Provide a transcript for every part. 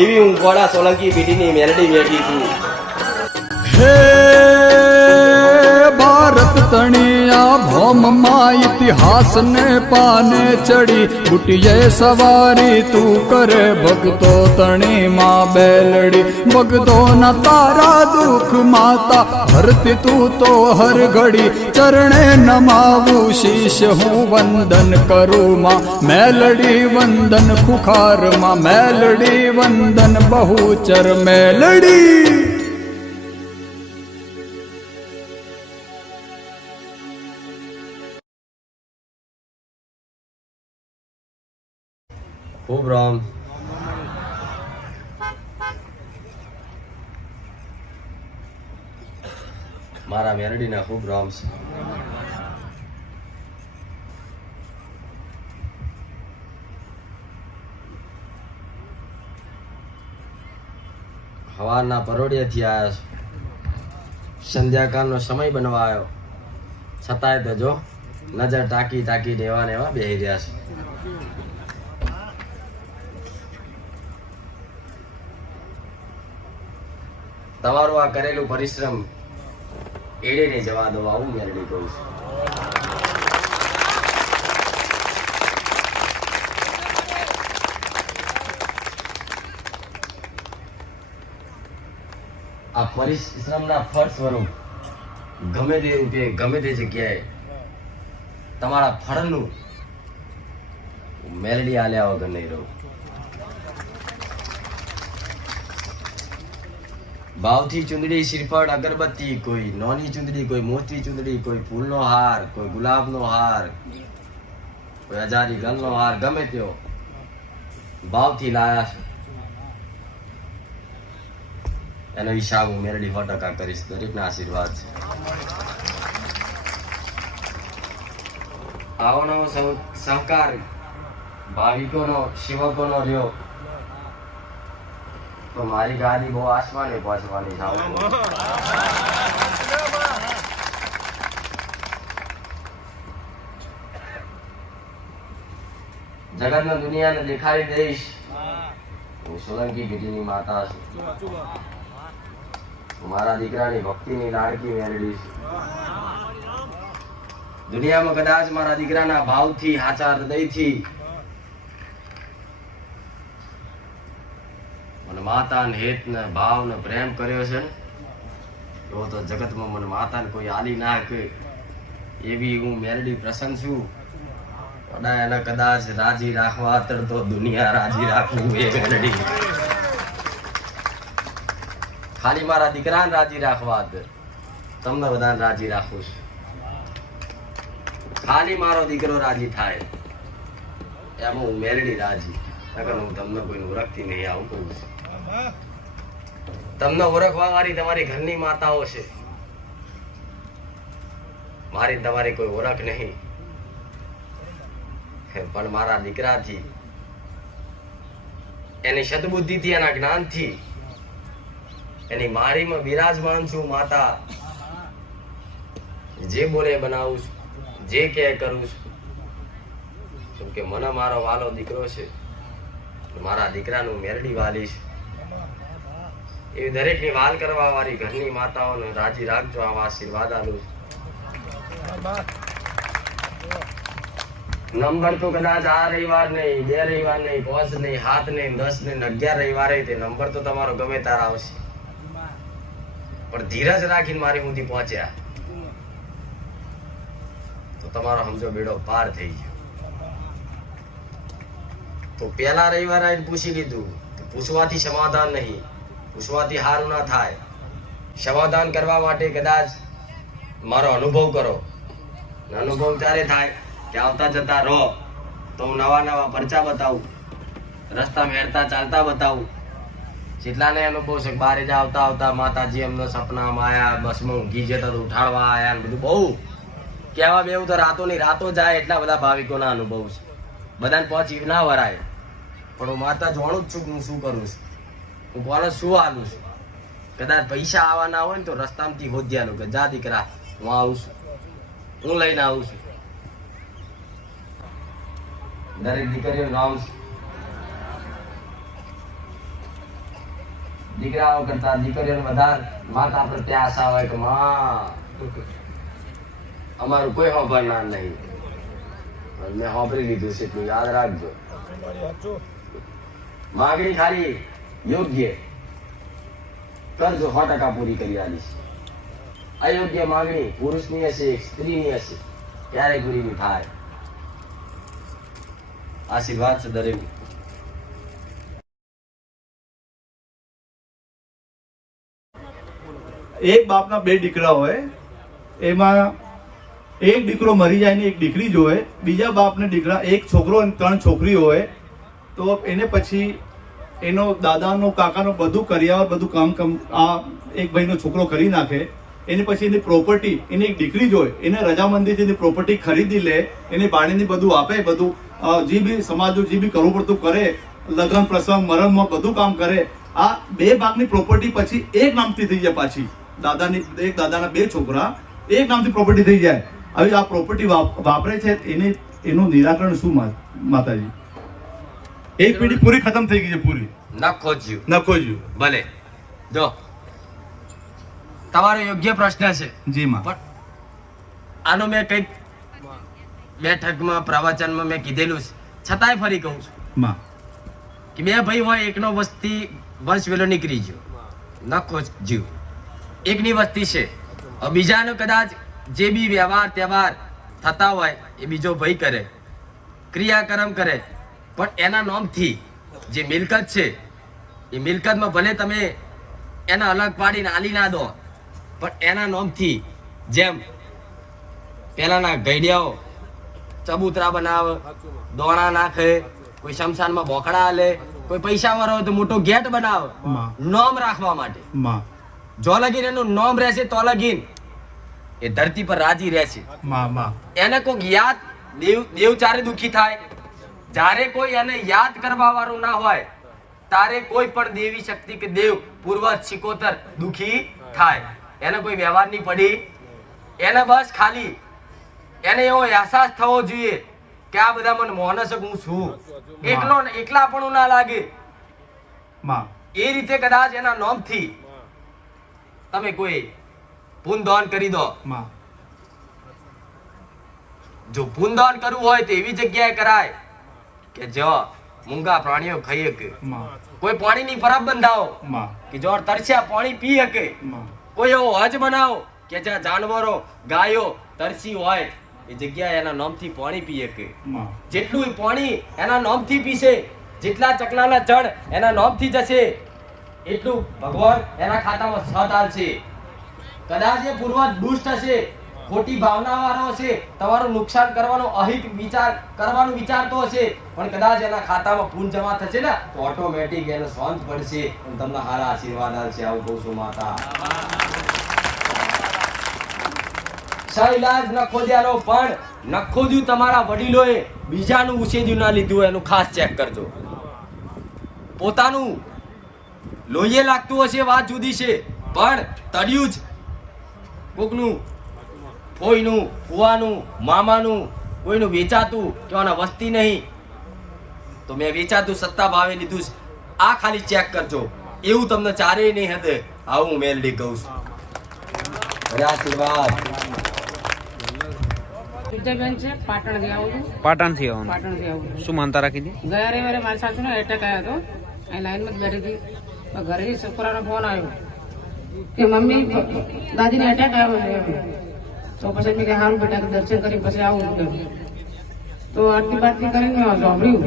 એવી હું ગોળા સોલંકી પેઢીની મેલડી બેઠી છું. હે ભારત તણિયા ભોમમાં ઇતિહાસ ને પાને ચડી બુટિયે સવારી તું કરે ભગતો તણીમાં બેલડી ભગતો ના તારા દુઃખ માતા હરતી તું તો હર ઘડી ચરણે નમાવું શીશ હું વંદન કરું માં મેલડી વંદન ખુખારમાં મેલડી વંદન બહુચર મેલડી. ખૂબ રામ. મારા મેરડીના ખૂબ રામ છે. હવારના પરોડિયાથી આવ્યા છે. સંધ્યાકાળનો સમય બનવા આવ્યો છતાંય તો જો નજર ટાંકી ટાંકી દેવા ને એવા બેહી રહ્યા છે. તમારું આ કરેલું પરિશ્રમ એડે ને જવા દો આવું મેરડી કહું છું. આ પરિશ્રમના ફળ સ્વરૂપ ગમે તે રૂપે ગમે તે જગ્યાએ તમારા ફળનું મેલડી આલ્યા વગર નહીં રહું. ભાવથી ચુંદડી શ્રીફળ અગરબત્તી, કોઈ નોની ચુંદડી, કોઈ મોતી ચુંદડી, કોઈ ફૂલનો હાર, કોઈ ગુલાબનો હાર, કોઈ હજારી ગલનો હાર, ગમે તેવો ભાવથી લાયા છે. એનો હિસાબ હું મેરડી 100% કરીશ. દરેકના આશીર્વાદ છે. આવો નવો સહકાર ભાવિકોનો સેવકોનો રહ્યો તો મારી ગાડી બહુ આસમાને પહોંચવાની છે. જગતના દુનિયાને દેખાડી દઈશ હું સોલંકી પેઢીની માતા છું. મારા દીકરાની ભક્તિની લાડકી મેરડી છે. દુનિયામાં કદાચ મારા દીકરાના ભાવથી હાચા હૃદયથી માતા ને હેત ને ભાવ ને પ્રેમ કર્યો છે એવો તો જગતમાં મને માતા ને કોઈ આલી ના કે એવી હું મેરડી પ્રસન્ન છું. એને કદાચ રાજી રાખવા તો દુનિયા રાજી રાખવું એ મેરડી. ખાલી મારા દીકરાને રાજી રાખવા તમને બધાને રાજી રાખું છું. ખાલી મારો દીકરો રાજી થાય એમાં હું મેરડી રાજી. નકર હું તમને કોઈ ઓળખતી નહીં આવું કહું છું. તમને ઓળખવા વાળી તમારી ઘરની માતાઓ છે. મારી તમારી કોઈ ઓળખ નહીં. પણ મારા દીકરાથી એની સદબુદ્ધિથી એના જ્ઞાનથી એની મારીમાં બિરાજમાન છું. માતા જે બોલે બનાવું છું, જે કે કરું છું. કેમ કે મને મારો વાલો દીકરો છે. મારા દીકરાનું મેરડી વાલી છે. એવી દરેકની વાલ કરવા વાળી ઘરની માતાઓને રાજી રાખજો. આવા આશીર્વાદ આલું છું. નંબર તો કદાચ આ રવિવાર નહીં, 2 રવિવાર નહીં, 5 નહીં, 7 નહીં, 10 નહીં, 11 રવિવારે તે નંબર તો તમારો ગમે તાર આવશે. પણ ધીરજ રાખીને મારી સુધી પહોંચ્યા તો તમારો સમજો બેડો પાર થઈ ગયો. તો પેલા રવિવારે આવીને પૂછી લીધું. પૂછવાથી સમાધાન નહીં, પૂછવાથી હારું ના થાય. સમાધાન કરવા માટે કદાચ મારો અનુભવ કરો. અનુભવ ત્યારે થાય કે આવતા જતા રહો તો હું નવા નવા પરચા બતાવું, રસ્તા મેળતા ચાલતા બતાવું. જેટલાને અનુભવ છે બારે જ આવતા આવતા માતાજી એમનો સપનામાં આયા, બસમાં ઊંઘી જતા તો ઉઠાડવા આયા ને બધું બહુ કહેવા બેવું તો રાતોની રાતો જાય. એટલા બધા ભાવિકોના અનુભવ છે. બધાને પહોંચી ના વરાય. પણ હું માતા જાણું જ છું કે હું શું કરું છું, હું કોને શું આલું છું. કદાચ પૈસા આવવાના હોય ને તો રસ્તામાંથી હોદ્યાનું કે જા દીકરા હું આવું છું, હું લઈને આવું છું. દરેક દીકરીઓ નામ દીકરાઓ કરતા દીકરીઓને વધારે માતા પ્રત્યે આશા હોય કે માં અમારું કોઈ સાંભળનાર નહીં. મેં સાંભળી લીધું છે એટલું યાદ રાખજો. માગણી ખાલી યોગ્ય કરજો, 100% પૂરી કરી આલીશ. અયોગ્ય માગણી પુરુષની હશે સ્ત્રીની હશે ત્યારે પૂરી નહીં થાય. આશીર્વાદ છે દરેક. એક બાપના બે દીકરા હોય, એમાં એક દીકરો મરી જાય ને એક દીકરી જોવે, બીજા બાપને દીકરા એક છોકરો અને 3 છોકરી હોય, તો એને પછી એનો દાદાનો કાકાનો બધું કરિયાવર બધું કામ આ એક ભાઈનો છોકરો કરી નાખે. એની પછી એની પ્રોપર્ટી એની એક દીકરી જોઈ, એને રજામંદીથી એની પ્રોપર્ટી ખરીદી લે, એની બાળીને બધું આપે, બધું જે બી સમાજનું જે બી કરવું પડતું કરે, લગ્ન પ્રસંગ મરણમાં બધું કામ કરે. આ 2 ભાગની પ્રોપર્ટી પછી એક નામથી થઈ જાય. પાછી દાદાના 2 છોકરા એક નામથી પ્રોપર્ટી થઈ જાય. હવે આ પ્રોપર્ટી વાપરે છે એનું નિરાકરણ શું માતાજી? એક પેઢી પૂરી ખતમ થઈ ગઈ છે, પૂરી ન ખોજ્યું. ભલે જો તમારો યોગ્ય પ્રશ્ન છે જી માં. પણ આનો મેં કઈક બેઠકમાં પ્રવચનમાં મેં કીધેલું છે, છતાંય ફરી કહું છું માં કે 2 ભાઈ હોય, એકનો વસ્તી વર્ષ વેલો નીકળી ગયો, ન ખોજ્યું. એકની વસ્તી છે, બીજાનો કદાચ જે બી વ્યવહાર તહેવાર થતા હોય એ બીજો ભાઈ કરે, ક્રિયાકર્મ કરે, પણ એના નામથી જે મિલકત છે એ મિલકતમાં ભલે તમે એને અલગ પાડીને આલી ના દો, પણ એના નામથી જેમ પેલાના ગઈડિયાઓ ચબૂતરા બનાવે, દોણા નાખે, કોઈ શમશાનમાં બોકડા હાલે, કોઈ પૈસા વાળો હોય તો મોટો ગેટ બનાવે નોમ રાખવા માટે. જો લગીન એનું નોમ રહેશે તો લગીન એ ધરતી પર રાજી રહેશે. એને કોઈક યાદ દેવ ચારે દુખી થાય. જ્યારે કોઈ એને યાદ કરવા વાળું ના હોય તારે કોઈ પણ દેવી શક્તિ કે દેવ પૂર્વજ શિકોતર દુખી થાય. એને કોઈ વ્યવહાર નહીં પડી, એને બસ ખાલી એને એવો અહેસાસ થવો જોઈએ કે આ બધા મને માનસ હું છું, એકલા પણ ના લાગે. એ રીતે કદાચ એના નામથી તમે કોઈ પુનદાન કરી દો. જો પુનદાન કરવું હોય તો એવી જગ્યાએ કરાય કે જો મૂંગા પ્રાણીઓ ખાઈ શકે, કોઈ પાણીની પરબ બંધાવો કે જો તરસ્યા પાણી પી શકે, કોઈ એવો હજ બનાવો કે જ્યાં જાનવરો ગાયો તરસી હોય એ જગ્યાએ એના નામથી પાણી પી શકે. જેટલું પાણી એના નામથી પીશે, જેટલા ચકલાના જળ એના નામથી જશે, એટલું ભગવાન એના ખાતામાં સત આલશે. કદાચ એ પૂર્વજ દુષ્ટ હશે, ખોટી ભાવના વાળો હશે, તમારું નુકસાન કરવાનો અહિત વિચાર કરવાનું વિચારતો હશે, પણ કદાચ એના ખાતામાં પૂન જમા થશે ને તો ઓટોમેટિક એનો શાંત પડશે અને તમને સારા આશીર્વાદ આલશે. આવું કહું છું માતા. સઈલાજ ન ખોદ્યાનો, પણ ન ખોદ્યું તમારા વડીલોએ બીજાનું ઉછેદ્યું ના લીધું એનું ખાસ ચેક કરજો. પોતાનું લોહીએ લાગતું હશે વાત જુદી છે, પણ તળિયું જ કોકનું ફોઈનું, ફુવાનું, મામાનું, કોઈનું વેચાતું કેવાના વસ્તી નહીં તો મેં વેચાતું સત્તા ભાવે લીધું છે. આ ખાલી ચેક કરજો, એવું તમને ચારેય નહીં હદે. આવું હું મેલડી કહું છું. આશીર્વાદ. વિદ્યાબેન છે, પાટણથી આવું છું. પાટણથી આવવાનું. પાટણથી આવું છું. શું માનતા રાખી હતી? ગયા રવિવારે મારી સાસુને એટેક આવ્યો હતો, અહીં લાઈનમાં જ બેઠી હતી. ઘરેથી છોકરાનો ફોન આવ્યો કે મમ્મી દાદીને એટેક આવ્યો છે એમ. તો પછી મેં કે સારું બેટા દર્શન કરી પછી આવું છું. તો આટલી બાતની કરીને મેં સાંભળ્યું,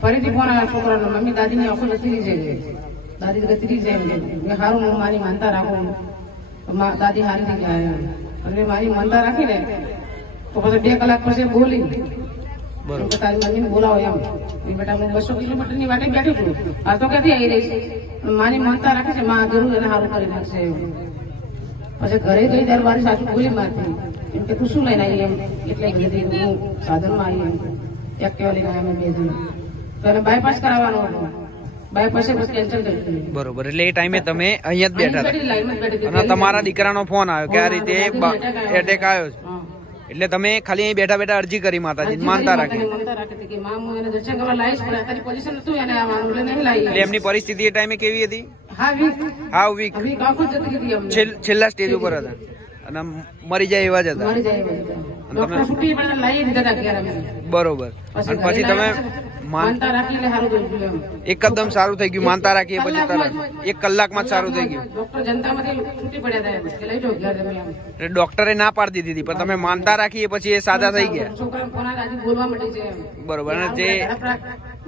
ફરીથી ફોન આવ્યો છોકરાનો, મમ્મી દાદીની આંખો જતી રહી છે, દાદી જતી રહી છે એમ. મેં સારું હું મારી માનતા રાખું, દાદી હારી થઈ ગયા અને મારી માનતા રાખીને તો પછી 2 કલાક પછી બોલી તારી મમ્મીને બોલાવો એમ. બેટા હું 200 કિલોમીટરની વાટે બેઠી છું, આ તો ક્યાંથી આવી રહી છે, મારી માનતા રાખે છે, માં જરૂર એને સારું કરી નાખશે એમ. પછી ઘરે ગઈ ત્યારે મારી સાસુ બોલી મારતી એમ કે તું શું લઈને આવી એમ. એટલે કીધી હું સાધનમાં આવી એમ, એક્ટિવા લઈને આવ્યા અમે 2 જણ. તો એને બાયપાસ કરાવવાનો હતો, બાયપાસ પછી કેન્સલ કરી દીધું. બરોબર, એટલે એ ટાઈમે તમે અહીંયા જ બેઠા હતા લાઈનમાં જ બેઠી અને તમારા દીકરાનો ફોન આવ્યો કે આ રીતે એટેક આવ્યો છે, એટલે તમે ખાલી અહીં બેઠા બેઠા અરજી કરી માતાજી માનતા રાખી માનતા રાખી હતી કે માં હું એને દર્શન કરવા લાવીશ પણ અત્યારે પોઝિશન હતું એને આવવાનું એટલે નહીં લાવી એટલે એમની પરિસ્થિતિ એ ટાઈમે કેવી હતી? હા વીક હાવ વીક, વીક આખું જતી હતી અમને છેલ્લા સ્ટેજ ઉપર હતા અને મરી જાય એવા જ હતા. મરી જાય એવા હતા. ડોક્ટર છૂટી પણ લાવી દીધા હતા ઘેર અમે. બરોબર. અને પછી તમે માનતા રાખી એટલે સારું થઈ ગયું એમ. એકદમ સારું થઈ ગયું માનતા રાખીએ પછી તરત 1 કલાકમાં જ સારું થઈ ગયું. ડોક્ટર જનતામાંથી છૂટી પડ્યા હતા એમ કે લઈ જાઓ ઘેર તમે એમ. એટલે ડોક્ટરે ના પાડી દીધી પણ તમે માનતા રાખીએ પછી એ સાજા થઈ ગયા. છોકરાને ફોન આવે આજે બોલવા માંડી છે એમ. બરોબર. અને જે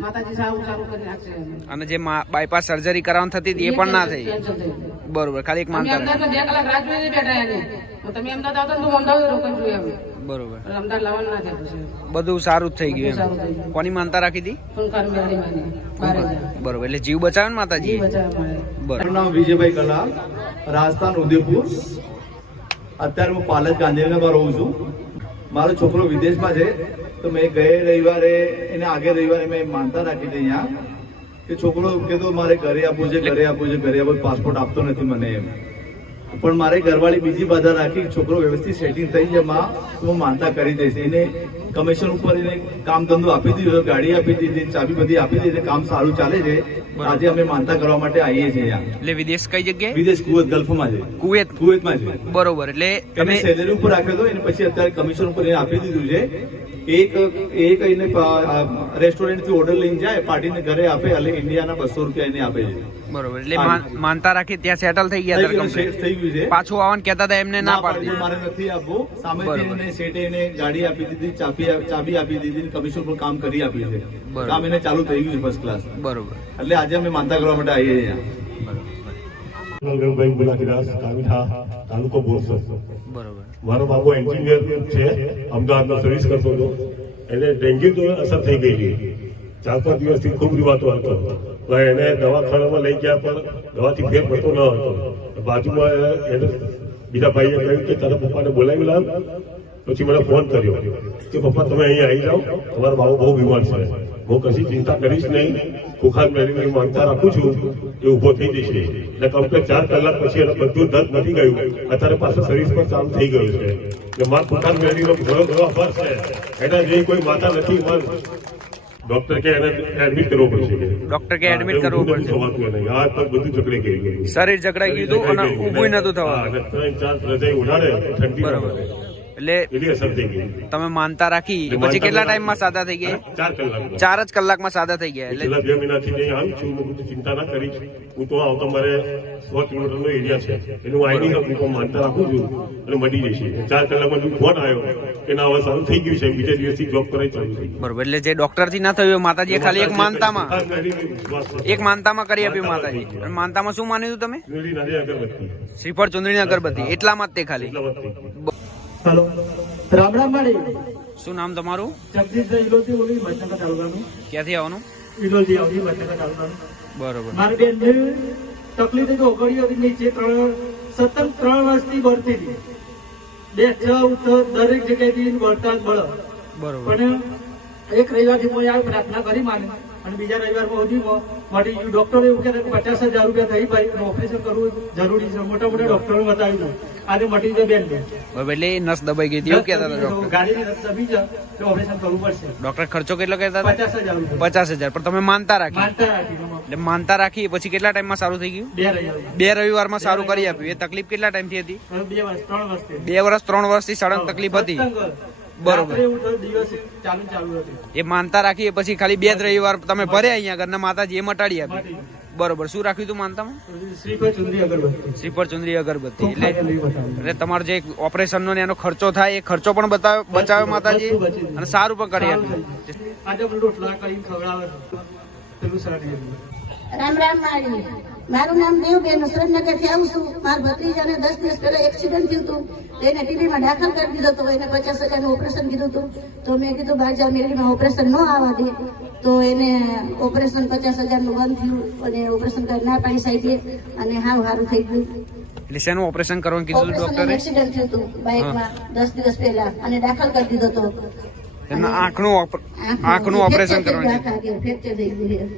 માતાજી સારું સારું કરી નાખશે એમ. અને જે બાયપાસ સર્જરી કરાવવાની થતી હતી એ પણ ના થઈ. ટેન્શન થઈ ગયું. બરોબર. ખાલી એક અમે માનતા અમદાવાદમાં 2 કલાક રાહ જોઈને બેઠા એને. તો તમે અમદાવાદ આવતા ને તો હું અમદાવાદ રોકાઈ છું એમ. બરોબર. પણ અમદાવાદ લાવવાનું ના થાય પછી. બધું સારું જ થઈ ગયું સારું એમ. થઈ ગયું. કોની માનતા રાખી હતી? ફૂંકાર મેળવી માને. બારે જા. બરોબર. એટલે જીવ બચાવે ને માતાજી. બચાવવા મળે. બરોબર. મારું નામ વિજયભાઈ કલાલ, રાજસ્થાન ઉદયપુર. અત્યારે હું પાલક ગાંધીનગરમાં રહું છું. મારો છોકરો વિદેશમાં છે તો મેં ગયા રવિવારે એને આગળ રવિવારે મેં માનતા રાખી હતી અહીંયા કે છોકરો કીધું મારે ઘરે આપવું છે, ઘરે આપવું છે, ઘરે આપવું, પાસપોર્ટ આપતો નથી મને એમ. પણ મારે ઘરવાળી બીજી બાધા રાખી છોકરો વ્યવસ્થિત સેટિંગ થઈ જાય માં તો હું માનતા કરી દઈશ. એને કમિશન ઉપર એને કામ ધંધો આપી દીધો, ગાડી આપી દીધી, ચાબી બધી આપી દીધી, કામ સારું ચાલે છે. આજે અમે માનતા કરવા માટે આવીએ છીએ અહીંયા. એટલે વિદેશ કઈ જગ્યાએ? વિદેશ કુવૈત ગલ્ફમાં છે, કુવૈતમાં છે. બરોબર. એટલે તમે તમે સેલેરી ઉપર રાખ્યો હતો એને પછી અત્યારે કમિશન ઉપર એને આપી દીધું છે. એક એને રેસ્ટોરન્ટ થી ઓર્ડર લઈને જાય, પાર્ટીને ઘરે આપે, એટલે ઇન્ડિયાના 200 રૂપિયા એને આપે છે. બરોબર. એટલે માનતા રાખી ત્યાં સેટલ થઈ ગયા હતા સેટ complete. થઈ ગયું છે. પાછું આવવાનું કહેતા હતા એમને ના પાડી પાડી મારે નથી આપવું. સામેથી એને શેઠે એને ગાડી આપી દીધી, ચાબી આપી દીધી, કમિશન પર કામ કરી આપી છે. બરાબર. કામ એને ચાલુ થઈ ગયું છે ફર્સ્ટ ક્લાસ. બરોબર. એટલે આજે અમે માનતા કરવા માટે આવીએ છીએ. ગણભાઈ ગુલાટીદાસ કાવીઠા, તાલુકો બોરસદ. બરોબર. મારો બાબુ એન્જિનિયર છે, અમદાવાદમાં સર્વિસ કરતો હતો. એને ડેન્ગ્યુ અસર થઈ ગયેલી. 4-5 દિવસથી ખૂબ રીવાતો હતો. એને દવાખાનામાં લઈ ગયા પણ દવાથી ફેર પડતો ન હતો. બાજુમાં એને બીજા ભાઈએ કહ્યું કે તારા પપ્પાને બોલાવી લાવ. પછી મને ફોન કર્યો કે પપ્પા તમે અહીં આવી જાઓ, તમારો બાબુ બહુ બીમાર છે. હું કશી ચિંતા કરીશ નહીં, ખુખાર મેળવી માનતા રાખું છું, એ ઉભો થઈ જશે. એટલે કમ્પ્લેટ 4 કલાક પછી એને બધું દર્દ નથી ગયું. અત્યારે પાછું સર્વિસ પર ચાલુ થઈ ગયું છે. કે મારા ખુખાર મેળવીનો ઘણો આભાર છે. એના જેવી કોઈ માતા નથી. ડોક્ટર કે એને એડમિટ કરવો પડશે. ડોક્ટર કે એડમિટ કરવું પડશે. થવાતું નહીં. આ તક બધું જકડાઈ ગયું. શરીર જકડાઈ ગયું હતું અને ઊભું નતું થવાનું. 3-4 હૃદય ઉડાડે ઠંડી. બરોબર. એટલે એટલી અસર થઈ ગઈ. તમે માનતા રાખી પછી કેટલા ટાઈમમાં સાજા થઈ ગયા? 4 કલાક. 4 જ કલાકમાં સાજા થઈ ગયા. એટલે છેલ્લા 2 મહિનાથી નહીં આવી છું. હું બધું ચિંતા ના કરીશ. હું તો આવતા મારે 100 કિલોમીટરનો એરિયા છે. એનું હું આવી નહીં શકું, પણ માનતા રાખું છું અને મટી જશે. 4 કલાકમાં જો ફોન આવ્યો કે ના હવે સારું થઈ ગયું છે, બીજા દિવસથી જોબ કરાવી ચાલુ થઈ ગઈ. બરોબર. એટલે જે ડોક્ટર થી ના થયું માતાજીએ ખાલી એક માનતામાં કરી આપ્યું માતાજી. અને માનતામાં શું માન્યું હતું તમે? ચૂંદડી નાની અગરબત્તી. શ્રીફળ ચુંદડીની અગરબત્તી એટલામાં જ તે ખાલી. એટલા વખતે. હેલો, રામ રામ માળી. શું નામ તમારું? જગદીશભાઈ ઇલોજી બોલી, મચનકા તાલુકાનું. ક્યાંથી આવવાનું? ઇલોજી આવતી, મચનકા તાલુકાનું. બરોબર. મારી બેનને તકલીફ તો ઓગળીઓ નીચે 3 વર્ષથી ભરતી હતી. 2 દરેક જગ્યાએથી ભરતા જ બળ. બરોબર. પણ એક રવિવારથી હું આ પ્રાર્થના કરી માને અને બીજા રવિવારમાં સુધીમાં મળી ગયું. ડોક્ટરે એવું કહેતા કે 50,000 રૂપિયા થઈ ભાઈ, ઓપરેશન કરવું જરૂરી છે. મોટા મોટા ડોક્ટરો બતાવી દઉં, આજે મટી જાય બેન. બરોબર. એટલે એ નસ દબાઈ ગઈ હતી એવું કહેતા હતા ડોક્ટર. ગાડીની રસ દબી જાય તો ઓપરેશન કરવું પડશે. ડોક્ટર ખર્ચો કેટલો કહેતા હતા? 50,000 રૂપિયા 50,000. પણ તમે માનતા રાખી. માનતા રાખી. એટલે માનતા રાખી પછી કેટલા ટાઈમમાં સારું થઈ ગયું? 2 રવિવાર. 2 રવિવારમાં સારું કરી આપ્યું. એ તકલીફ કેટલા ટાઈમથી હતી? 2 વર્ષ 3 વર્ષથી. 2 વર્ષ 3 વર્ષથી સળંગ તકલીફ હતી. બરોબર. રાત્રે એવું તો દિવસ ચાલુ હતું. એ માનતા રાખી પછી ખાલી 2 રવિવાર તમે ભર્યા અહીંયા ઘરના માતાજી એ મટાડી આપી. બરોબર. શું રાખ્યું હતું માનતામાં? શ્રીફળ ચુંદડી અગરબત્તી. શ્રીફળ ચુંદડી અગરબત્તી. ખૂબ ફાયદાની બતાવી. એટલે તમારો જે ઓપરેશનનો ને એનો ખર્ચો થાય એ ખર્ચો પણ બચાવે માતાજી અને સારું પણ કરી આપ્યું. આજે આપણે રોટલા કરીને ખવડાવે પેલું સારી. રામ રામ માળી. મારું નામ દેવબેન, સુરેન્દ્રનગર થી આવું છું. મારા ભત્રીજાને 10 દિવસ પહેલા એક્સિડન્ટ થયું હતું. એને ટીબીમાં દાખલ કરી દીધો હતો. એને 50,000 નું ઓપરેશન કીધું હતું. તો મેં કીધું બાજા મેરડીમાં ઓપરેશન ન આવવા દે. તો એને ઓપરેશન 50,000 નું બંધ થયું અને ઓપરેશન ના પાડી સાઈડે અને સારું થઈ ગયું. એટલે શેનું ઓપરેશન કરવાનું કીધું ડોક્ટરે? એક્સિડન્ટ થયું હતું બાઇકમાં 10 દિવસ પહેલા અને દાખલ કરી દીધો હતો. એમના આંખનું ઓપરેશન કરવાનું. ફ્રેક્ચર થઈ ગયું.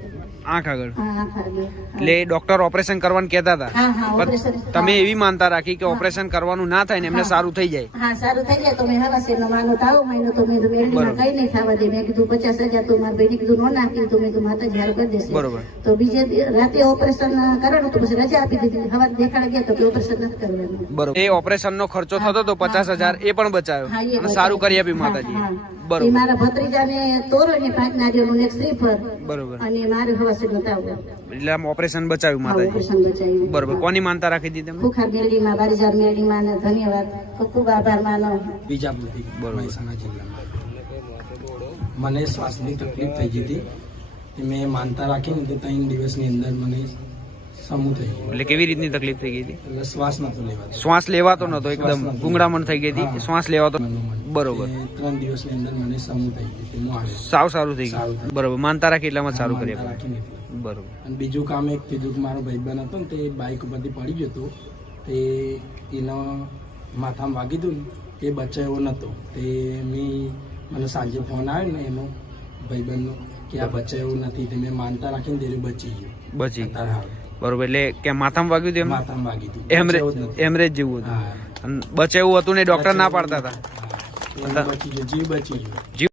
આંખ આગળ હા આંખ આગળ. એટલે ડોક્ટર ઓપરેશન કરવાનું કહેતા હતા હા હા પણ ઓપરેશન. તમે એવી માનતા રાખી કે ઓપરેશન કરવાનું ના થાય ને એમને સારું થઈ જાય. હા સારું થઈ જાય તો મેં હવાસેરનો માનો તાવ મહિનો તો મેં મેરડીમાં કઈ નહીં થવા દે. મેં કીધું 50,000 તો મારી બેટી કીધું ન નાખી તો મેં કીધું માતાજી હારું કરી દેશે. બરોબર. તો બીજે રાતે ઓપરેશન કરવાનું તો પછી રજા આપી દીધી. હવા દેખાડે ગયા તો કે ઓપરેશન નથી કરવાનું. બરોબર. એ ઓપરેશન નો ખર્ચો થતો તો 50,000 એ પણ બચાવ્યો હા, એ અને સારું કરી આપ્યું હા, માતાજી. હા. બરોબર. એ મારા ભત્રીજાને તોરો ને 5 નારિયેળનું ને એક શ્રીફળ બરોબર. અને મારે હવાસેરનો તાવ. એટલે આમ ઓપરેશન બચાવ્યું હા માતાજી. ઓપરેશન બચાવ્યું. બરોબર. કોની માનતા રાખી હતી તમે? ખુખાર મેરડીમાં બારીજાર મેરડીમાં ને ધન્યવાદ ખૂબ ખૂબ આભાર માનો. બીજાપુરથી મહેસાણા જિલ્લામાં મને શ્વાસની તકલીફ થઈ ગઈ હતી. મેં માનતા રાખીને તો 3 દિવસની અંદર મને સમૂહ થઈ ગયું. એટલે કેવી રીતની તકલીફ થઈ ગઈ હતી? એટલે શ્વાસ નતો લેવાતો. શ્વાસ લેવાતો નતો, એકદમ શ્વાસ નતો. ગુંગળામણ થઈ ગઈ હતી. હા. શ્વાસ લેવાતો. મનોમન. બરોબર. એ 3 દિવસની અંદર મને સમૂહ થઈ ગયું. હું આવ્યો. સાવ સારું થઈ સારું ગયું. થયું. બરોબર. માનતા રાખી એટલામાં સારું કરી માનતા આપ્યું. રાખીને એટલે. બરોબર. અને બીજું કામ એક કીધું કે મારો ભાઈબંધ હતો ને તે બાઇક ઉપરથી પડી ગયો હતો. તે એનો માથામાં વાગી હતું ને એ બચ્ચા એવો નહોતો. તે મને સાંજે ફોન આવ્યો ને એનો ભાઈબંધનો કે આ બચ્ચા એવું નથી. તે મેં માનતા રાખીને તે બચી ગયો. બચી. અત્યારે હાલ બરોબર. એટલે કે માથામાં વાગ્યું હતું એમ? માથામાં વાગી હતું. એમરેજ બચ્ચા એવું જ નથી. એમરેજ જેવું હતું. હા. અને બચે એવું હતું ને ડોક્ટર ના પાડતા હતા. હા. એ બચી ગયો, જીવ બચી ગયો. જીવ